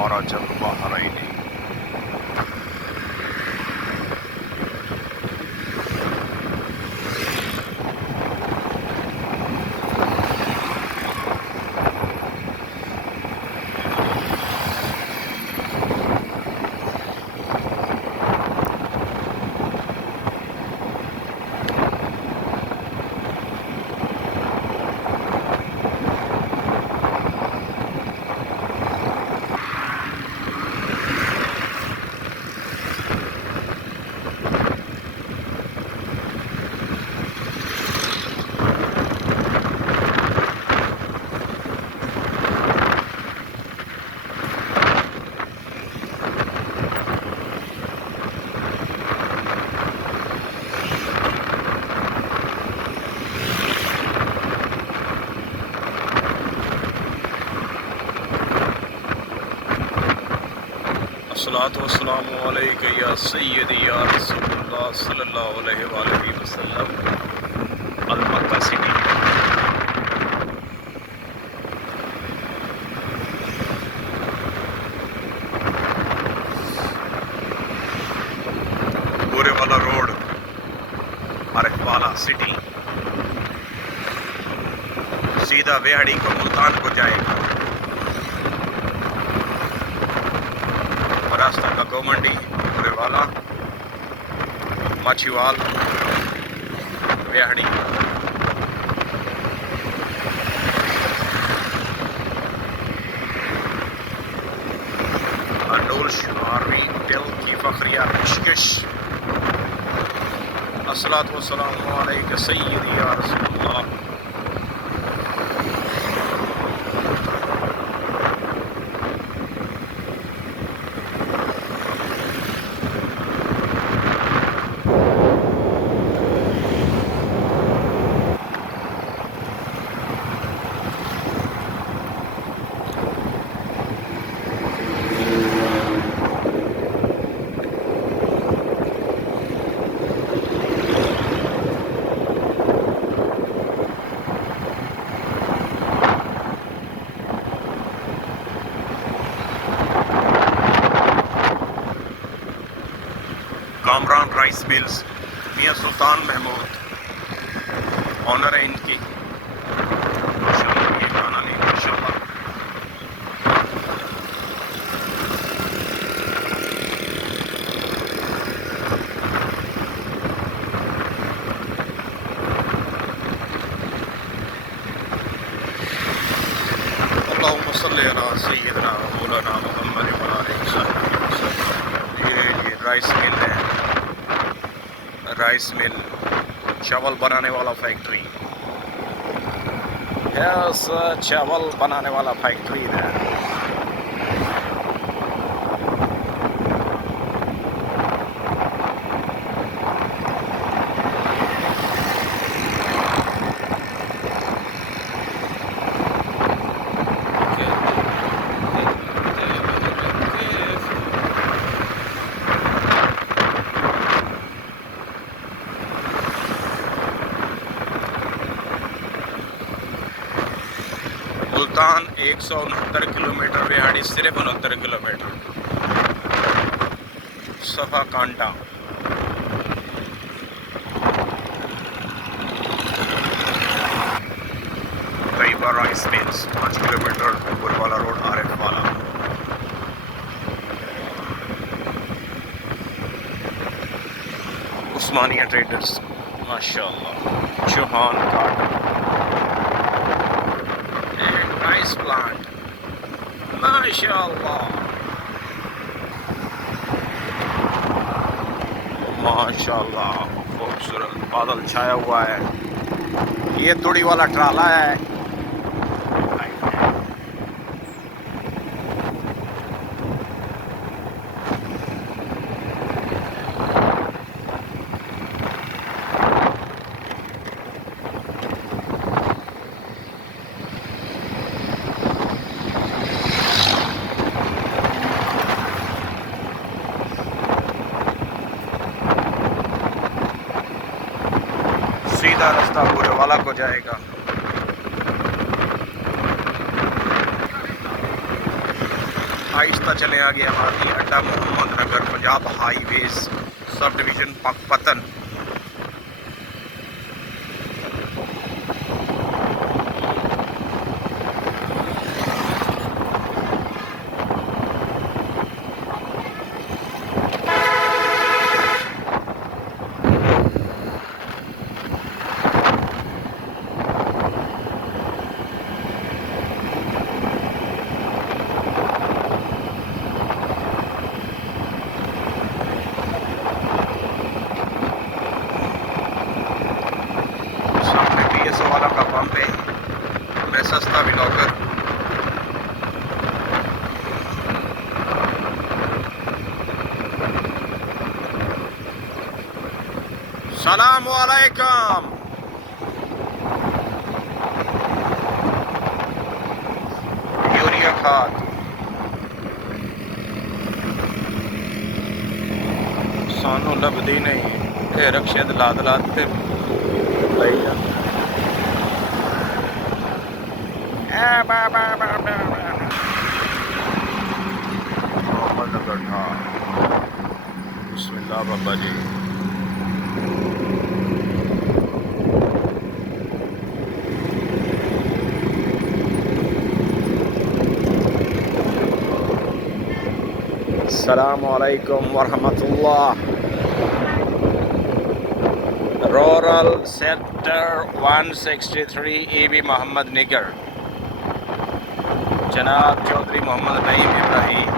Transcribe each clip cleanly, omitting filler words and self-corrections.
हमारा जब बाहर आई नहीं। अस्सलातु वस्सलामु अलैका या सय्यदी या रसूलुल्लाह सल्लल्लाहु अलैहि वसल्लम। Al Makkah city Burewala road, Arifwala city, सीधा वेहड़ी को मुल्तान को जाएगा। रास्ता का गोमंडी, बुरेवाला, माछीवाल, वेहड़ी। अंडोल शुमारी दिल की फखरिया पेशकश। अस्सलातु वस्सलामु अलैका सय्यदी या रसूलुल्लाह। कामरान राइस मिल्स, मियां सुल्तान महमूद ऑनर है इनकी। माशाल्लाह ये खाना नहीं, माशाल्लाह। अल्लाहुम्मा सल्ली अला सय्यिदना व मौलाना मुहम्मद व आलिहि वसल्लम। ये राइस मिल है, राइस मिल, चावल बनाने वाला फैक्ट्री। यस, चावल बनाने वाला फैक्ट्री है। मुल्तान 169 किलोमीटर, वेहाड़ी सिर्फ 69 किलोमीटर। सफा कांटा। कई बार rice mills 5 kilometre, Burewala road, Arifwala. Usmania traders, माशाल्लाह। चौहान कार्ड राइस प्लांट, माशाल्लाह माशाल्लाह। खूबसूरत बादल छाया हुआ है। ये तुड़ी वाला ट्राला है। सीधा रास्ता बुरेवाला को जाएगा। आहिस्ता चले आगे हमारी अड्डा Mohammad Nagar Punjab highways sub division Pakpattan. वाला का पंप है, मैं सस्ता ब्लॉगर। सलाम वालेकुम। यूरिया खाद सानू लभदी नहीं, ये रक्शे लाद लाद ते लाई जा। बिस्मिल्लाह बाबा जी। अस्सलामु अलैकुम वरहमतुल्लाह। Rural sector 163 EB Mohammad Nigar, जनाब Chaudhry Mohammad Naeem Ibrahim.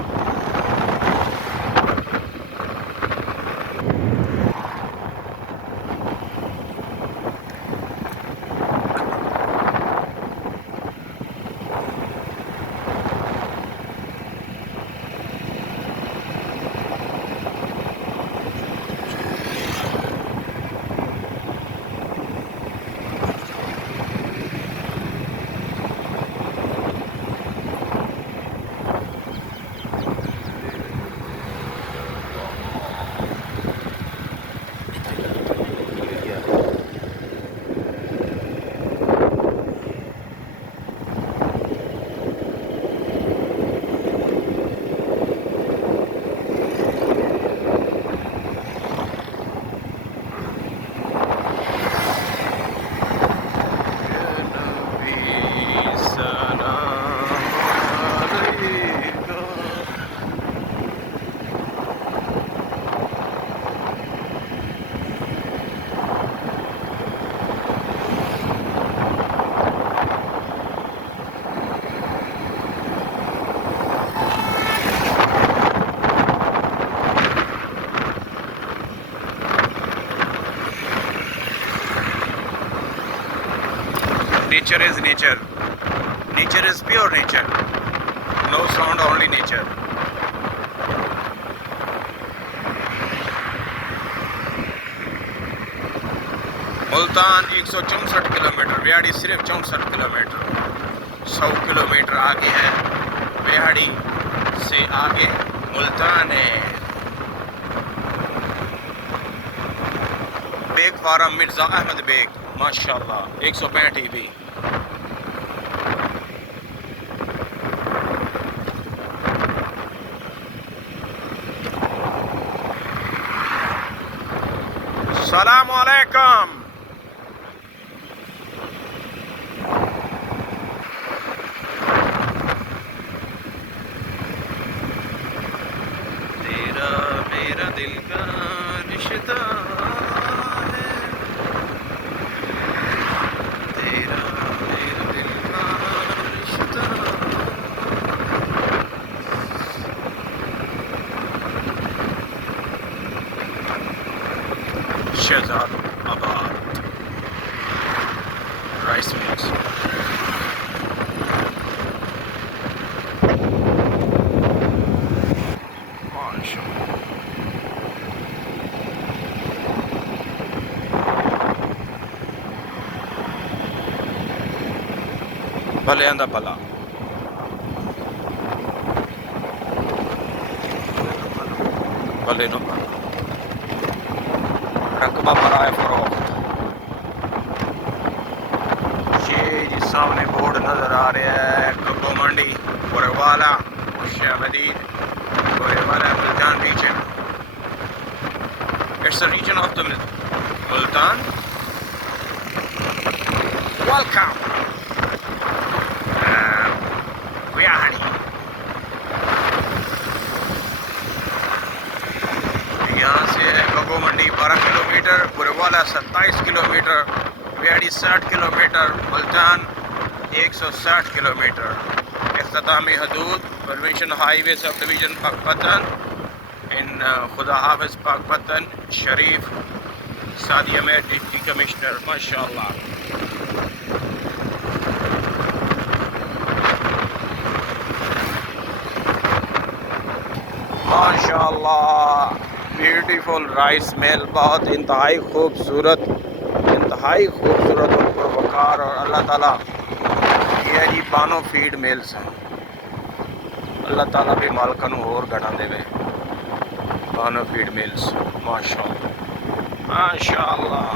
Nature is nature. Nature is pure nature. No sound, only nature. Multan 164 kilometre, बिहाड़ी सिर्फ 64 किलोमीटर। 100 किलोमीटर आगे है बिहाड़ी से आगे मुल्तान है। बेग फार्म मिर्जा अहमद बेग माशाल्लाह 165 EB। सलाम अलैकुम। तेरा मेरा दिल का रिश्ता है, तेरा मेरा दिल का रिश्ता। शहजाद आबाद राइस मिल्स। भले आंदा भला भले नो रकबा बराए फरोख्त। ये जी सामने बोर्ड नजर आ रहा है, कब्बो मंडी Burewala Shabadid, Burewala, Multan region. It's the region of the Multan. Welcome. We are ready. यहाँ से Gaggo Mandi 12 kilometre, Burewala 27 kilometre, Vehari 60 kilometre, Multan 160 kilometre. इख्तितामी हदूद permission highway sub division Pakpattan इन खुदा हाफिज़ पाकपतन शरीफ सादिया में डिप्टी कमिश्नर। माशाअल्लाह माशाअल्लाह ब्यूटीफुल राइस मिल, बहुत इंतहाई खूबसूरत और पुरवकार। और अल्लाह ताला ये जी बानो फीड मिल्स हैं, अल्लाह ताला भी मालका नूं होर गणा देवे। बानो फीड मिल्स माशाअल्लाह माशाअल्लाह।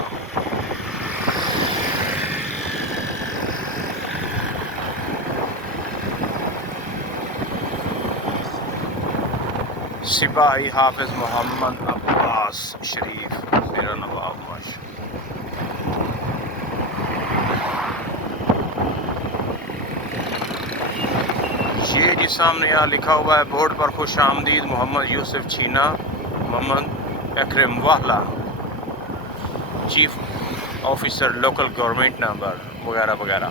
सिपाही हाफिज मोहम्मद अब्बास शरीफ मेरा नवाब माशा। ये जी सामने यहाँ लिखा हुआ है बोर्ड पर खुश आमदीद मोहम्मद यूसुफ छीना, मोहम्मद अकरम वाला, chief officer local government number वगैरह वगैरह।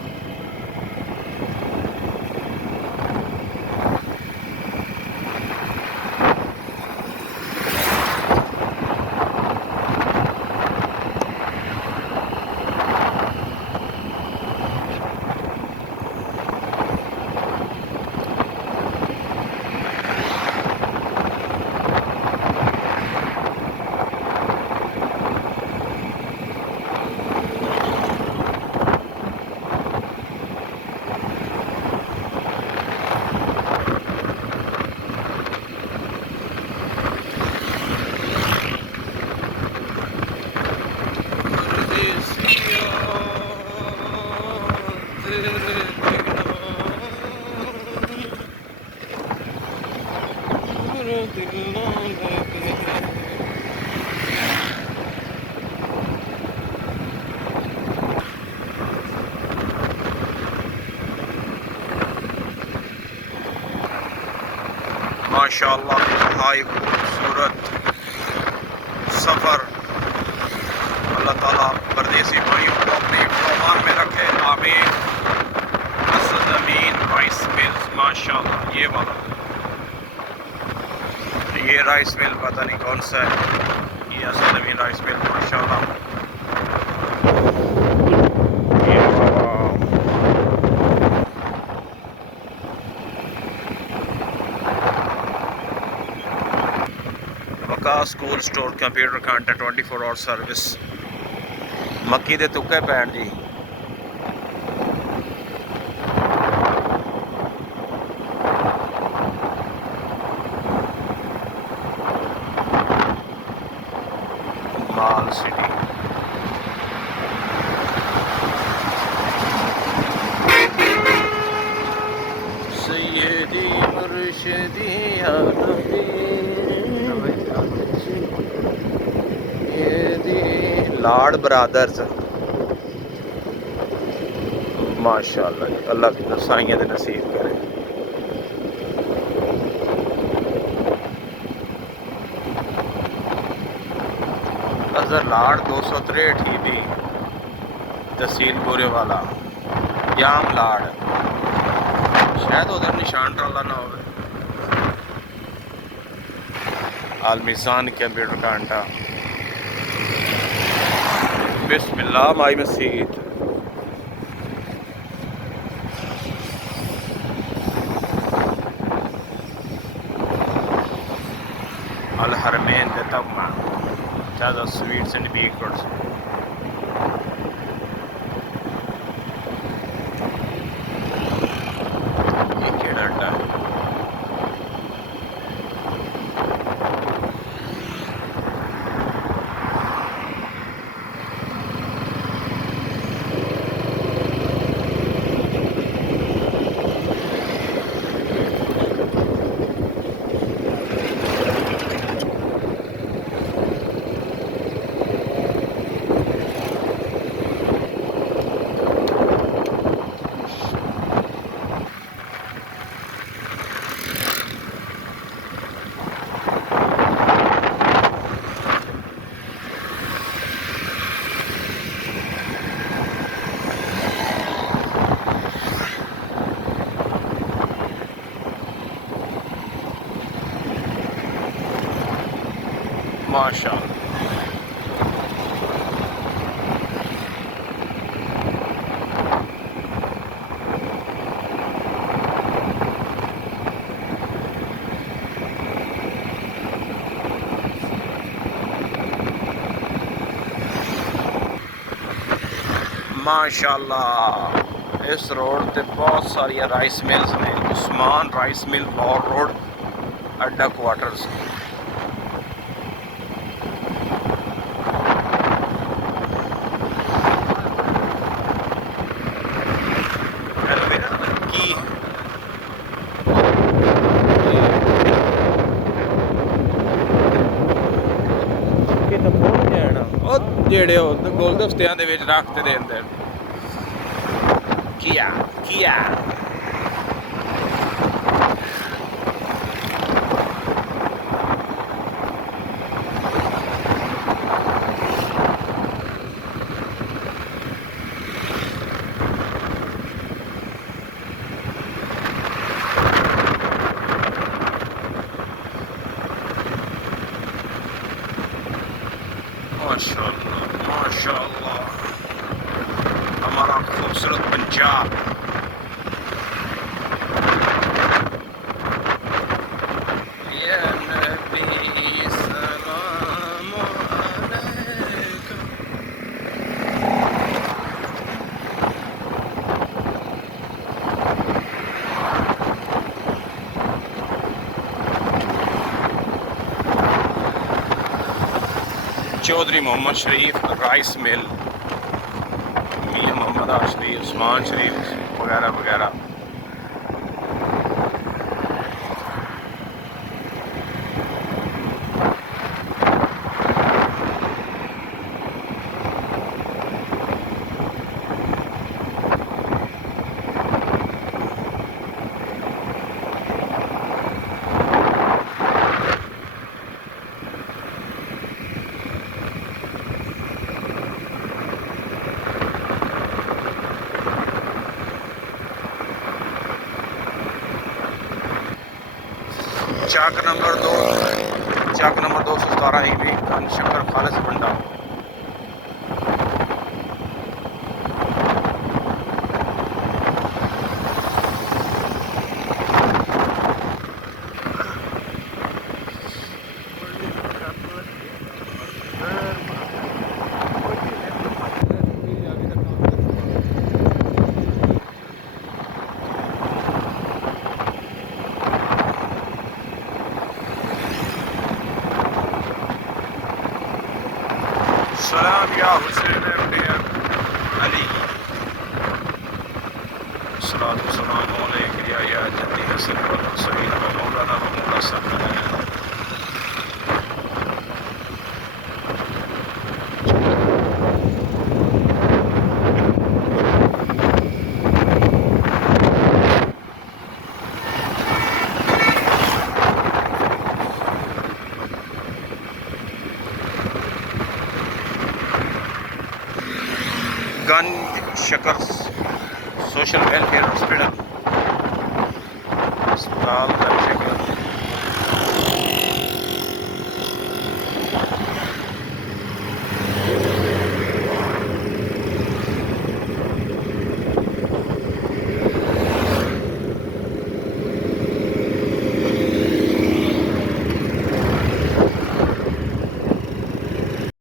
माशाअल्लाह इंतहाई खूबसूरत सफ़र। अल्लाह ताला परदेसी भाइयों को अपने ईमान में रखे, आमीन। असद अमीन राइस मिल्स माशाअल्लाह, ये वाला ये राइस मिल पता नहीं कौन सा है, ये असद अमीन राइस मिल माशाअल्लाह। स्कूल स्टोर कंप्यूटर कांटा 24 आवर सर्विस। मक्की दे तुक्के पैण जी। माल सिटी सैयदी मुर्शिदी लाड ब्रादर्स माशाअल्लाह जी, अल्लाह की साइयां दे नसीब करे। अजर लाड 263 ही दी तहसील बुरेवाला याम लाड, शायद उधर निशान ट्राला ना हो। आलमिसान कंप्यूटर कांटा बिस्मिल्लाह माई मसीद। अल हरमैन दे तम्मा ज़्यादा स्वीट्स एंड बेकर्स। ये केड़ा अड्डा है? माशाल्लाह। माशाल्लाह इस रोड ते बहुत सारी राइस मिल्स ने। Usman rice mill Lahore road अड्डा क्वार्टर्स। ਜਿਹੜੇ ਉਹ ਗੁਲਦਸਤਿਆਂ ਦੇ ਵਿੱਚ ਰੱਖ ਤੇ ਦਿੰਦੇ ਕੀਆ ਕੀਆ। माशाल्लाह माशाल्लाह हमारा खूबसूरत पंजाब। या नबी सलाम अलैका। चौधरी मोहम्मद शरीफ राइस मिल, मियाँ मोहम्मद शरीफ, उस्मान शरीफ वगैरह वगैरह। चाक नंबर 217 ईवी शक्कर खालिस बंडा। सलाम या हुसैन इब्न अली, सलातो सलाम अलैका या जद्दी हसन वल हुसैन व मौलाना व मौला सल्लल्लाहु। गंज शकर्स सोशल वेलफेयर हॉस्पिटल अस्पताल